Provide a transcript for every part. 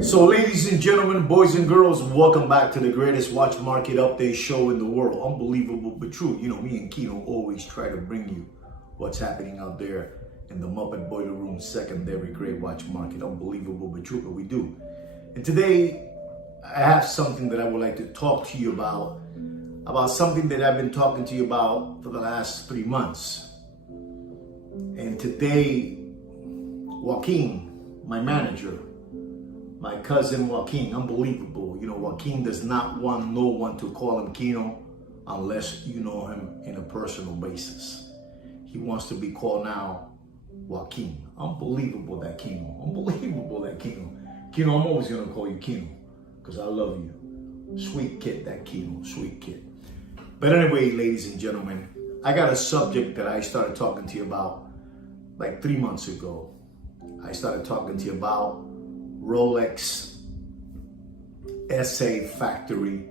So ladies and gentlemen, boys and girls, welcome back to the greatest watch market update show in the world. Unbelievable but true. You know, me and Kino always try to bring you what's happening out there in the Muppet Boiler Room secondary great watch market. Unbelievable but true, but we do. And today, I have something that I would like to talk to you about something that I've been talking to you about for the last 3 months. And today, Joaquin, my manager, my cousin Joaquin, unbelievable. You know, Joaquin does not want no one to call him Kino unless you know him in a personal basis. He wants to be called now Joaquin. Unbelievable that Kino. Unbelievable that Kino. Kino, I'm always gonna call you Kino because I love you. Sweet kid, that Kino, sweet kid. But anyway, ladies and gentlemen, I got a subject that I started talking to you about like 3 months ago. I started talking to you about Rolex SA factory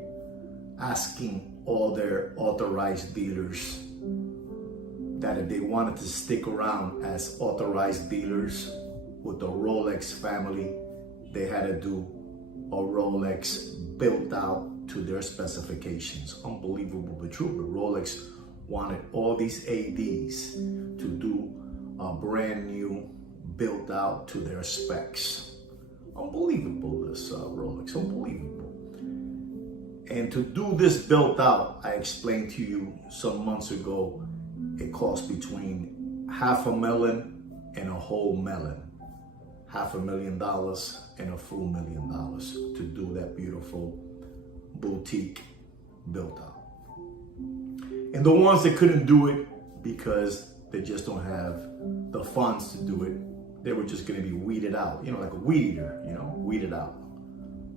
asking all their authorized dealers that if they wanted to stick around as authorized dealers with the Rolex family, they had to do a Rolex built out to their specifications. Unbelievable but true. But Rolex wanted all these ADs to do a brand new built out to their specs. Unbelievable, this Rolex, unbelievable. And to do this built out, I explained to you some months ago, it costs between $500,000 and a whole million. $500,000 and a full $1 million to do that beautiful boutique built out. And the ones that couldn't do it because they just don't have the funds to do it, they were just going to be weeded out, you know, like a weed eater, you know, weeded out,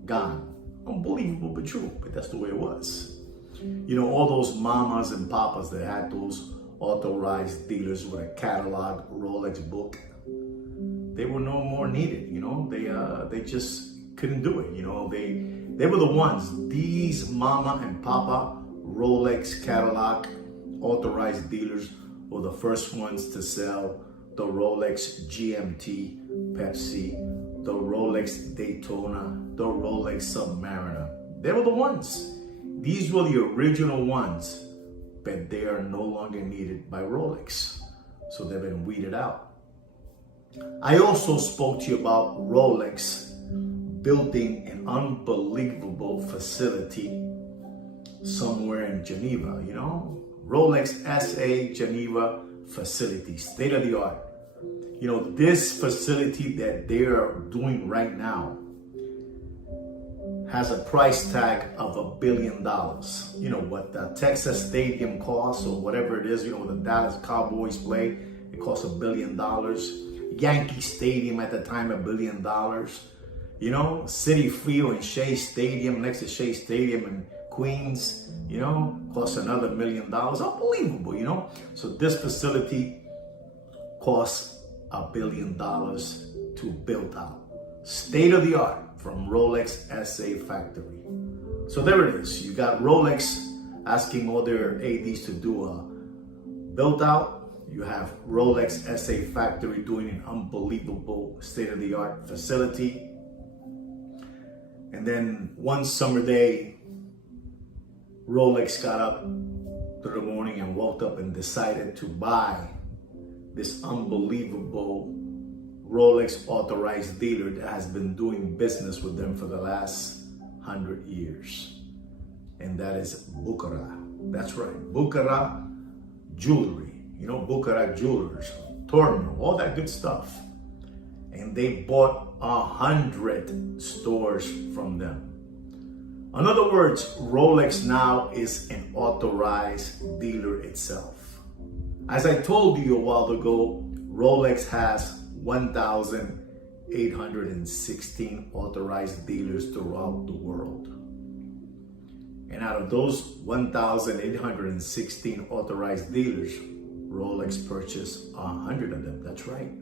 gone. Unbelievable but true, but that's the way it was. You know, all those mamas and papas that had those authorized dealers with a catalog Rolex book, they were no more needed. You know, they just couldn't do it. You know, they were the ones. These mama and papa Rolex catalog authorized dealers were the first ones to sell the Rolex GMT Pepsi, the Rolex Daytona, the Rolex Submariner. They were the ones. These were the original ones, but they are no longer needed by Rolex. So they've been weeded out. I also spoke to you about Rolex building an unbelievable facility somewhere in Geneva, you know? Rolex SA Geneva facility, state of the art. You know, this facility that they are doing right now has a price tag of $1 billion. You know, what the Texas Stadium costs or whatever it is, you know, the Dallas Cowboys play, it costs $1 billion. Yankee Stadium at the time, $1 billion. You know, Citi Field and Shea Stadium, next to Shea Stadium in Queens, you know, costs another $1 million. Unbelievable, you know. So this facility costs $1 billion to build out. State of the art from Rolex SA factory. So there it is. You got Rolex asking all their ADs to do a build out. You have Rolex SA factory doing an unbelievable state of the art facility. And then one summer day, Rolex got up through the morning and woke up and decided to buy this unbelievable Rolex authorized dealer that has been doing business with them for the last 100 years. And that is Bucara. That's right, Bucara Jewelry. You know, Bucara Jewelers, Torno, all that good stuff. And they bought 100 stores from them. In other words, Rolex now is an authorized dealer itself. As I told you a while ago, Rolex has 1,816 authorized dealers throughout the world. And out of those 1,816 authorized dealers, Rolex purchased 100 of them. That's right.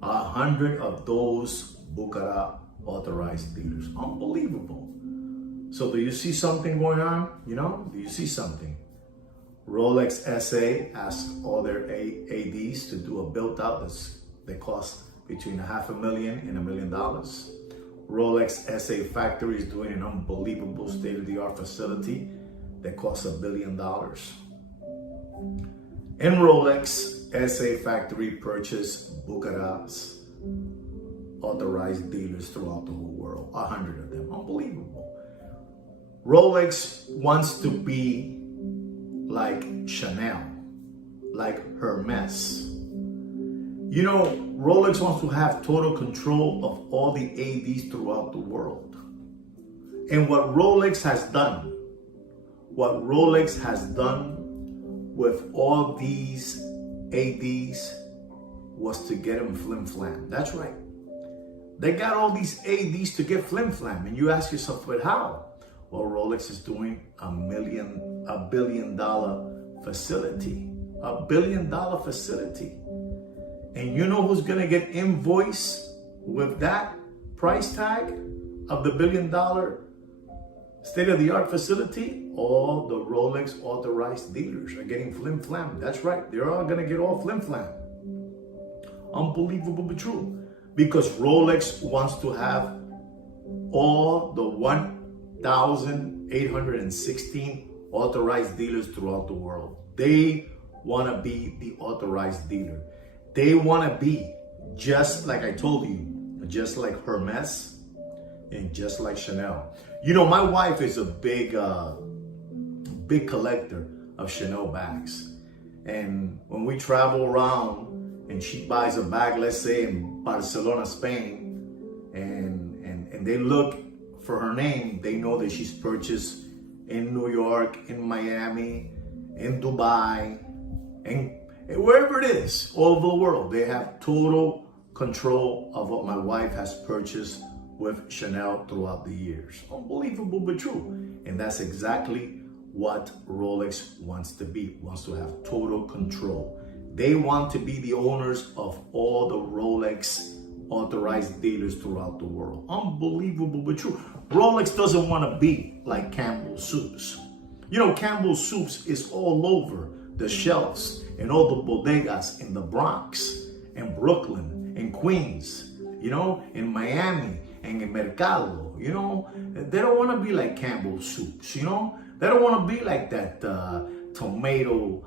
100 of those Bucara authorized dealers. Unbelievable. So do you see something going on? You know, do you see something? Rolex SA asked all their ADs to do a built out that cost between $500,000 and $1 million. Rolex SA factory is doing an unbelievable state-of-the-art facility that costs $1 billion. And Rolex SA factory purchased Bucharest's authorized dealers throughout the whole world, 100 of them. Unbelievable. Rolex wants to be like Chanel, like Hermes. You know, Rolex wants to have total control of all the ADs throughout the world. And what Rolex has done with all these ADs was to get them flim-flam. That's right. They got all these ADs to get flim-flam. And you ask yourself, but how? Well, Rolex is doing $1 billion facility. $1 billion facility. And you know who's gonna get invoiced with that price tag of the $1 billion state-of-the-art facility? All the Rolex authorized dealers are getting flim-flam. That's right, they're all gonna get all flim-flam. Unbelievable but true. Because Rolex wants to have all the 1,816 authorized dealers throughout the world. They wanna be the authorized dealer. They want to be just like I told you, just like Hermes and just like Chanel. You know, my wife is a big collector of Chanel bags. And when we travel around and she buys a bag, let's say in Barcelona, Spain, and they look for her name, they know that she's purchased in New York, in Miami, in Dubai, and wherever it is, all over the world. They have total control of what my wife has purchased with Chanel throughout the years. Unbelievable but true. And that's exactly what Rolex wants to be, wants to have total control. They want to be the owners of all the Rolex authorized dealers throughout the world. Unbelievable but true. Rolex doesn't want to be like Campbell's Soups. You know, Campbell's Soups is all over the shelves and all the bodegas in the Bronx and Brooklyn and Queens, you know, in Miami and in Mercado, you know. They don't want to be like Campbell's Soups, you know. They don't want to be like that tomato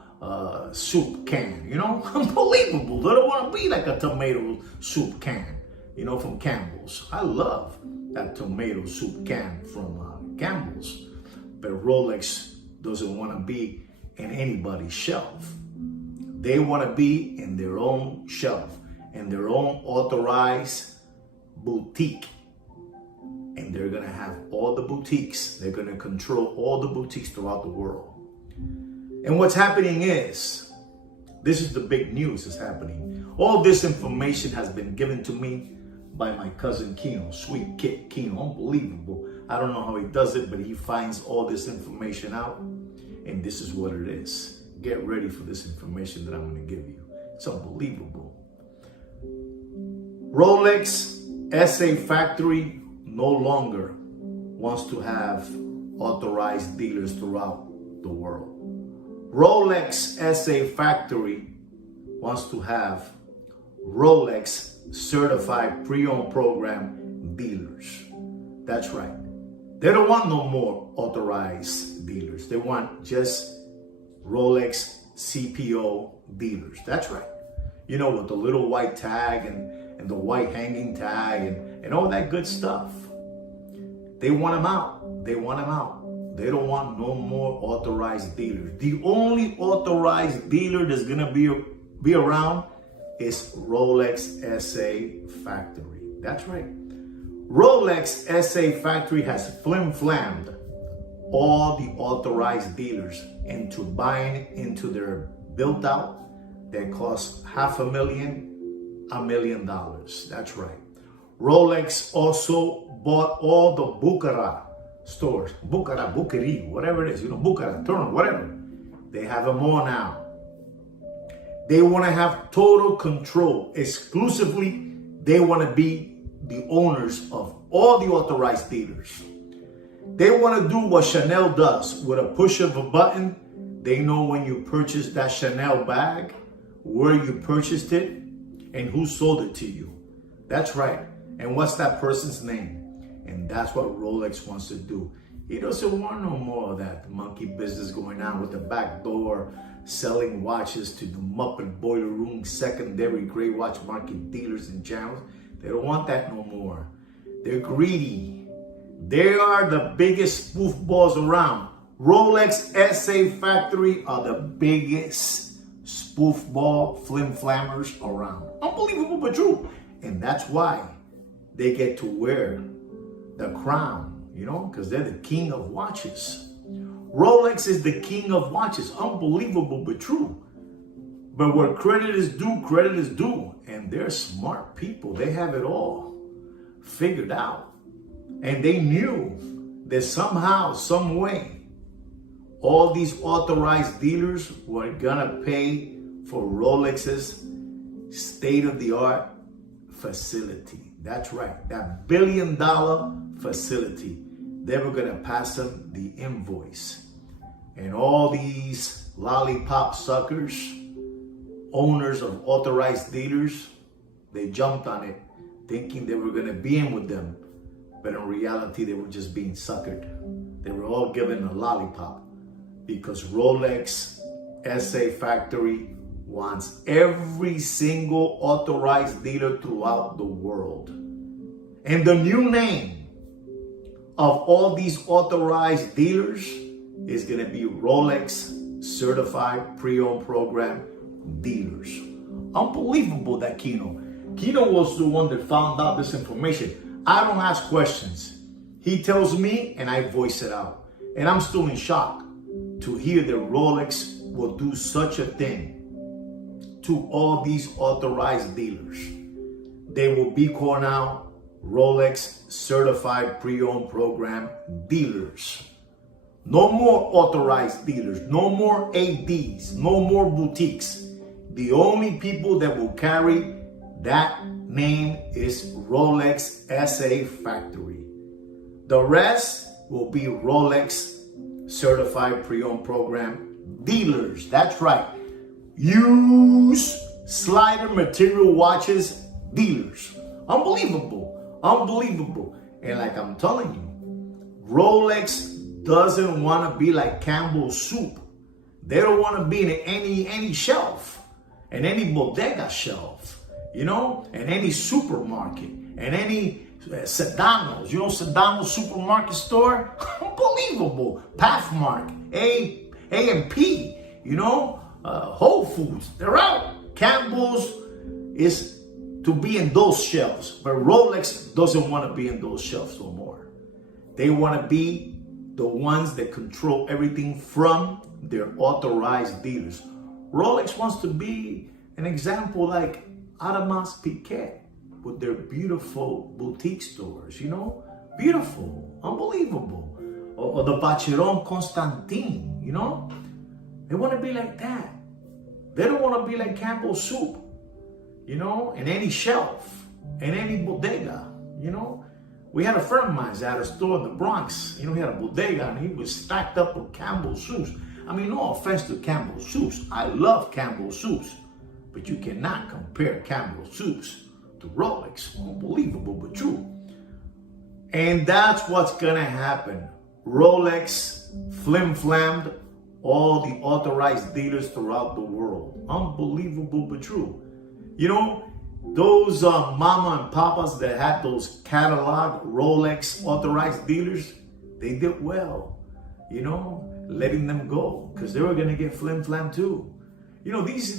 soup can, you know. Unbelievable. They don't want to be like a tomato soup can, you know, from Campbell's. I love that tomato soup can from Campbell's. But Rolex doesn't want to be in anybody's shelf. They want to be in their own shelf, in their own authorized boutique. And they're going to have all the boutiques. They're going to control all the boutiques throughout the world. And what's happening is, this is the big news that's happening. All this information has been given to me by my cousin Kino, Sweet Kid Kino. Unbelievable. I don't know how he does it, but he finds all this information out. And this is what it is. Get ready for this information that I'm going to give you. It's unbelievable. Rolex SA factory no longer wants to have authorized dealers throughout the world. Rolex SA factory wants to have Rolex certified pre-owned program dealers. That's right. They don't want no more authorized dealers. They want just Rolex CPO dealers. That's right. You know, with the little white tag and the white hanging tag and all that good stuff. They want them out. They want them out. They don't want no more authorized dealers. The only authorized dealer that's going to be around is Rolex SA factory. That's right. Rolex SA factory has flim-flammed all the authorized dealers into buying into their built out that cost $500,000, $1 million. That's right. Rolex also bought all the Bucharest stores, Bucharest, whatever it is, you know, Bucharest, Turner, whatever. They have them all now. They want to have total control. Exclusively, they want to be the owners of all the authorized dealers. They want to do what Chanel does. With a push of a button, they know when you purchase that Chanel bag, where you purchased it, and who sold it to you. That's right. And what's that person's name? And that's what Rolex wants to do. He doesn't want no more of that monkey business going on with the back door, selling watches to the Muppet Boiler Room, secondary gray watch market dealers and channels. They don't want that no more. They're greedy. They are the biggest spoof balls around. Rolex SA Factory are the biggest spoof ball flim-flammers around. Unbelievable but true. And that's why they get to wear the crown, you know, because they're the king of watches. Rolex is the king of watches. Unbelievable but true. But where credit is due, credit is due. And they're smart people. They have it all figured out. And they knew that somehow, some way, all these authorized dealers were gonna pay for Rolex's state-of-the-art facility. That's right, that $1 billion facility. They were gonna pass them the invoice. And all these lollipop suckers, owners of authorized dealers, they jumped on it thinking they were gonna be in with them. But in reality, they were just being suckered. They were all given a lollipop because Rolex SA Factory wants every single authorized dealer throughout the world. And the new name of all these authorized dealers is gonna be Rolex Certified Pre-Owned Program Dealers. Unbelievable that Kino was the one that found out this information. I don't ask questions. He tells me and I voice it out. And I'm still in shock to hear that Rolex will do such a thing to all these authorized dealers. They will be called now Rolex Certified Pre-Owned Program Dealers. No more authorized dealers, no more ADs, no more boutiques. The only people that will carry that name is Rolex SA Factory. The rest will be Rolex Certified Pre-Owned Program Dealers. That's right. Used slider material watches dealers. Unbelievable. Unbelievable. And like I'm telling you, Rolex doesn't want to be like Campbell's Soup. They don't want to be in any shelf, in any bodega shelf, you know, in any supermarket, in any Sedano's, you know, Sedano's supermarket store. Unbelievable. Pathmark, A&P, you know, Whole Foods. They're out. Campbell's is to be in those shelves, but Rolex doesn't want to be in those shelves no more. They want to be the ones that control everything from their authorized dealers. Rolex wants to be an example like Audemars Piguet with their beautiful boutique stores, you know? Beautiful, unbelievable. Or the Vacheron Constantin, you know? They want to be like that. They don't want to be like Campbell's Soup, you know, in any shelf, in any bodega, you know. We had a friend of mine that had a store in the Bronx. You know, he had a bodega and he was stacked up with Campbell's Soups. I mean, no offense to Campbell's Soups. I love Campbell's Soups. But you cannot compare Campbell's Soups to Rolex. Unbelievable, but true. And that's what's going to happen. Rolex flim-flammed all the authorized dealers throughout the world. Unbelievable, but true. You know, those mama and papas that had those catalog Rolex authorized dealers, they did well, you know, letting them go because they were going to get flim-flam too. You know, these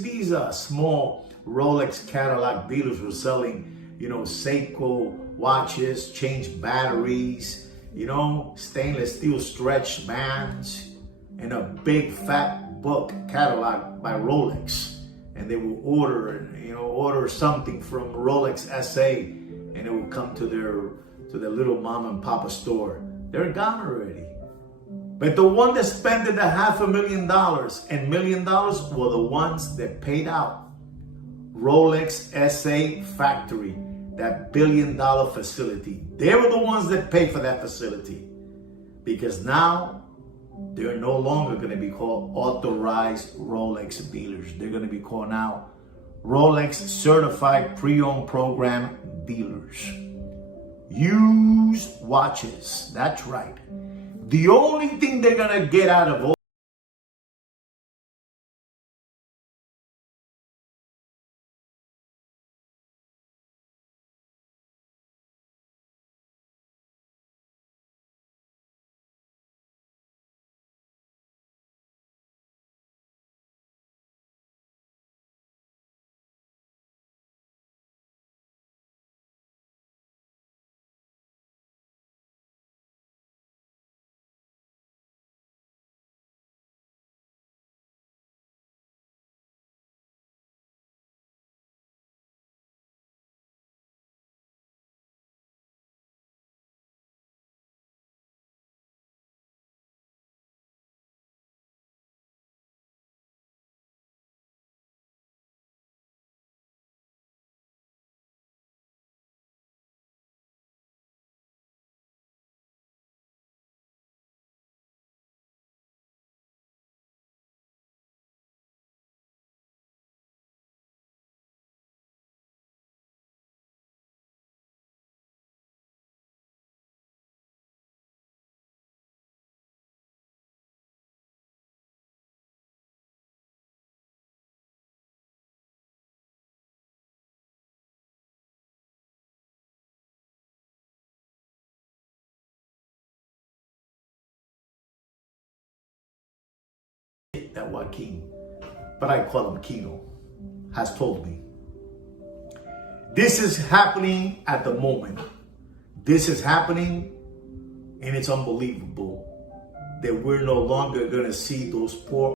small Rolex catalog dealers were selling, you know, Seiko watches, changed batteries, you know, stainless steel stretch bands, and a big fat book catalog by Rolex. And they will order something from Rolex SA, and it will come to their little mom and papa store. They're gone already. But the one that spent $500,000 and $1 million were the ones that paid out. Rolex SA Factory, that $1 billion facility. They were the ones that paid for that facility. Because now they're no longer going to be called authorized Rolex dealers. They're going to be called now Rolex Certified Pre-Owned Program Dealers. Used watches. That's right. The only thing they're going to get out of all that Joaquin, but I call him Kino, has told me. This is happening at the moment. This is happening, and it's unbelievable that we're no longer going to see those poor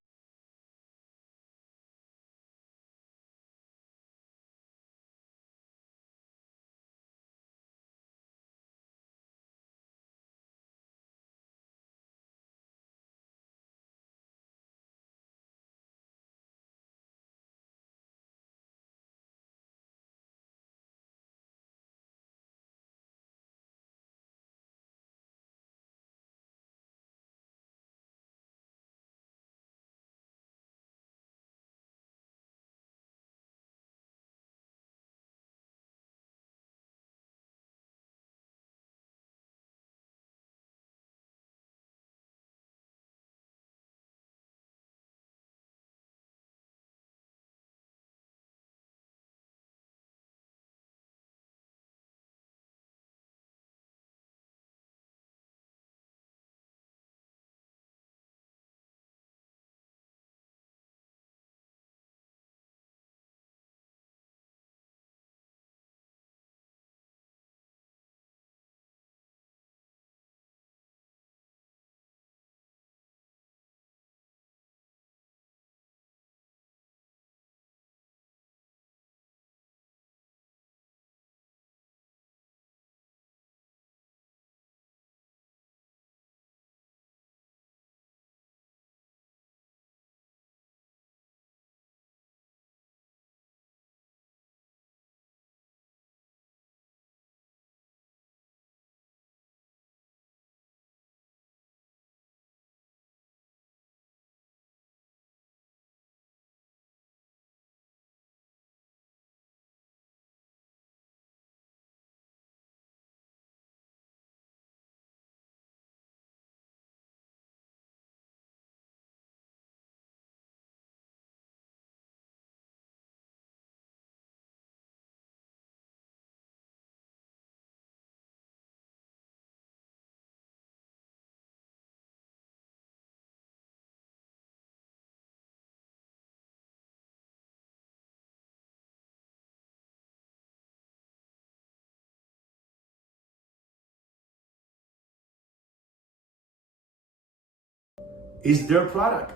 is their product.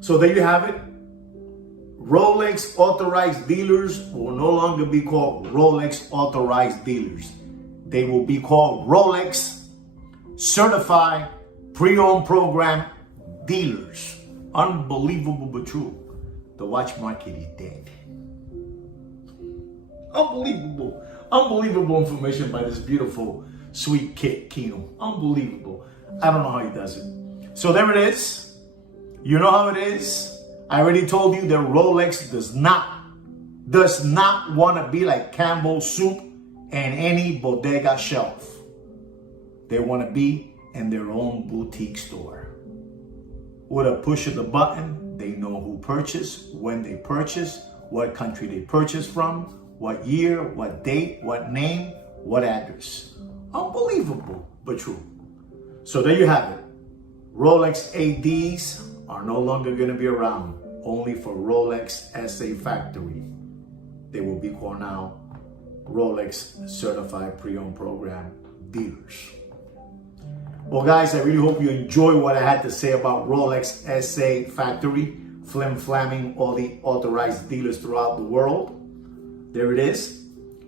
So there you have it. Rolex authorized dealers will no longer be called Rolex authorized dealers. They will be called Rolex certified pre-owned program dealers. Unbelievable but true. The watch market is dead. Unbelievable. Unbelievable information by this beautiful, sweet kid, Kino. Unbelievable. I don't know how he does it. So there it is. You know how it is. I already told you that Rolex does not want to be like Campbell's soup and any bodega shelf. They want to be in their own boutique store. With a push of the button, they know who purchased, when they purchased, what country they purchased from, what year, what date, what name, what address. Unbelievable, but true. So there you have it. Rolex ADs are no longer going to be around, only for Rolex SA Factory. They will be called now Rolex Certified Pre-Owned Program dealers. Well, guys, I really hope you enjoy what I had to say about Rolex SA Factory, flim-flamming all the authorized dealers throughout the world. There it is.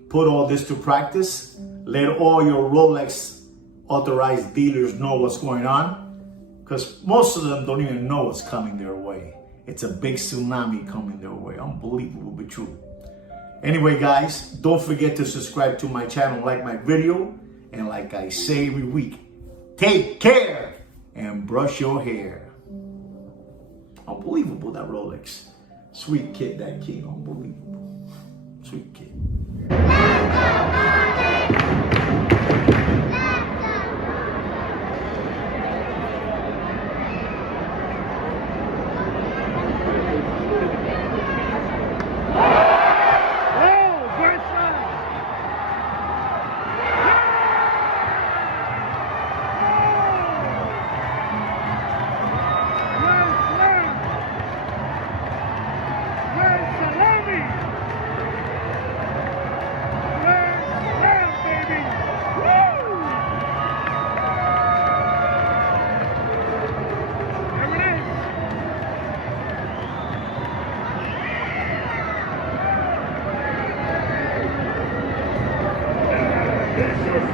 Put all this to practice. Let all your Rolex authorized dealers know what's going on, because most of them don't even know what's coming their way. It's a big tsunami coming their way. Unbelievable, but true. Anyway, guys, don't forget to subscribe to my channel, like my video, and like I say every week, take care and brush your hair. Unbelievable, that Rolex. Sweet kid, that kid. Unbelievable. Sweet kid.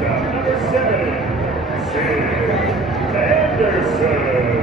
Number 7, Sam Anderson.